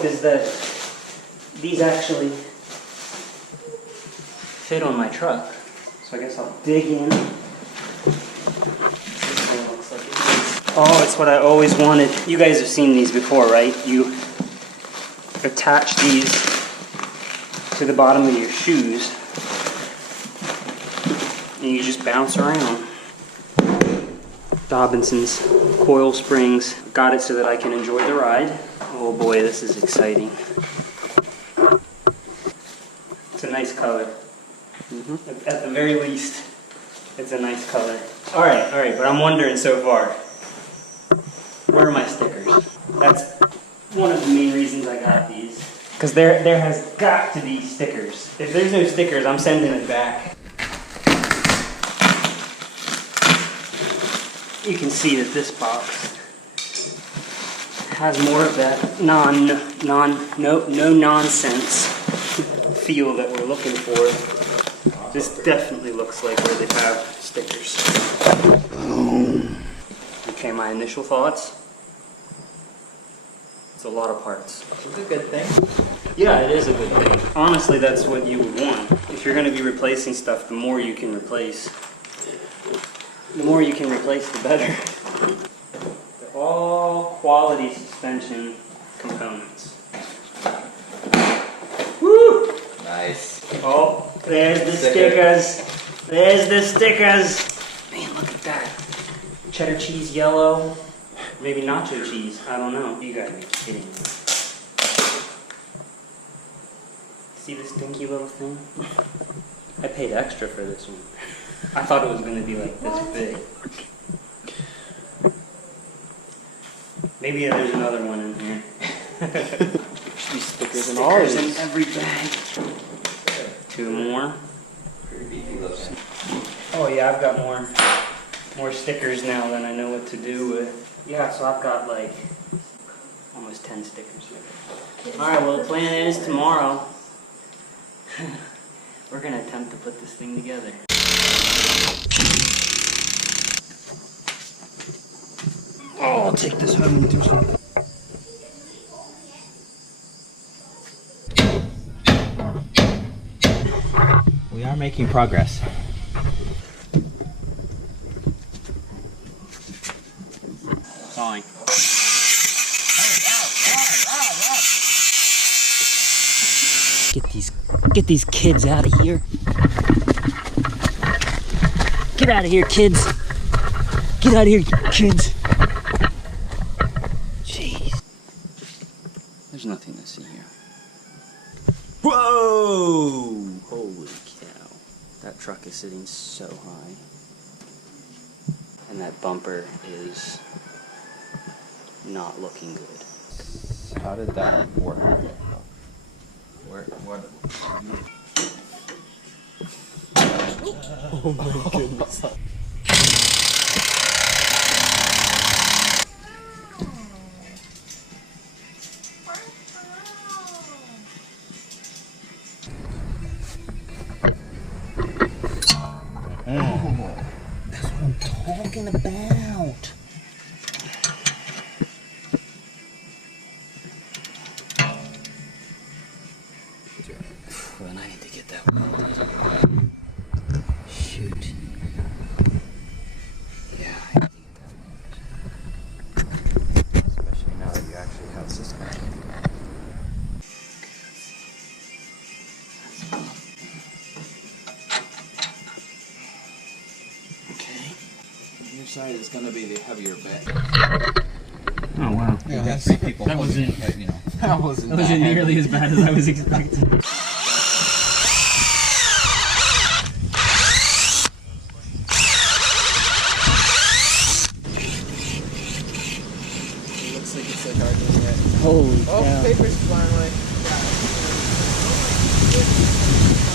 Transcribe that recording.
hope is that these actually fit on my truck. So I guess I'll dig in. This one looks like it is. Oh, it's what I always wanted. You guys have seen these before, right? You attach these to the bottom of your shoes and you just bounce around. Dobinsons coil springs. Got it so that I can enjoy the ride. Oh boy, this is exciting. It's a nice color. At the very least, it's a nice color. Alright, but I'm wondering so far, where are my stickers? That's one of the main reasons I got these. Because there has got to be stickers. If there's no stickers, I'm sending it back. You can see that this box has more of that no nonsense feel that we're looking for. This definitely looks like where they have stickers. Okay, my initial thoughts. It's a lot of parts. It's a good thing. Yeah, it is a good thing. Honestly, that's what you would want. If you're going to be replacing stuff, the more you can replace. The more you can replace, the better. They're all quality suspension components. Woo! Nice. Oh, there's the stickers. There's the stickers. Man, look at that. Cheddar cheese yellow. Maybe nacho cheese. I don't know. You gotta be kidding me. See this dinky little thing? I paid extra for this one. I thought it was going to be like this big.Maybe there's another one in here. These stickers in all of Stickers in these. every bag. 2 more. Pretty beefy looking. Oh yeah, I've got more stickers now than I know what to do with. Yeah, so I've got like almost 10 stickers here. Alright, well the plan is tomorrow we're going to attempt to put this thing together. Oh, I'll take this home and do something. We are making progress. Sawing. Get these kids out of here. Get out of here, kids. Get out of here, kids. Jeez. There's nothing to see here. Whoa! Holy cow. That truck is sitting so high. And that bumper is not looking good. How did that work? What? Oh my goodness. That's what I'm talking about. Well, then I need to get that welded. Shoot. Yeah, I need to get that welded. Especially now that you actually have suspension. Okay. Your side is going to be the heavier bit. Oh wow. Yeah, that's 3 people. That wasn't. But, you know, that wasn't nearly as bad as I was expecting. It looks like it's so hard to get. Holy Oh, cow. paper's flying away. Yeah.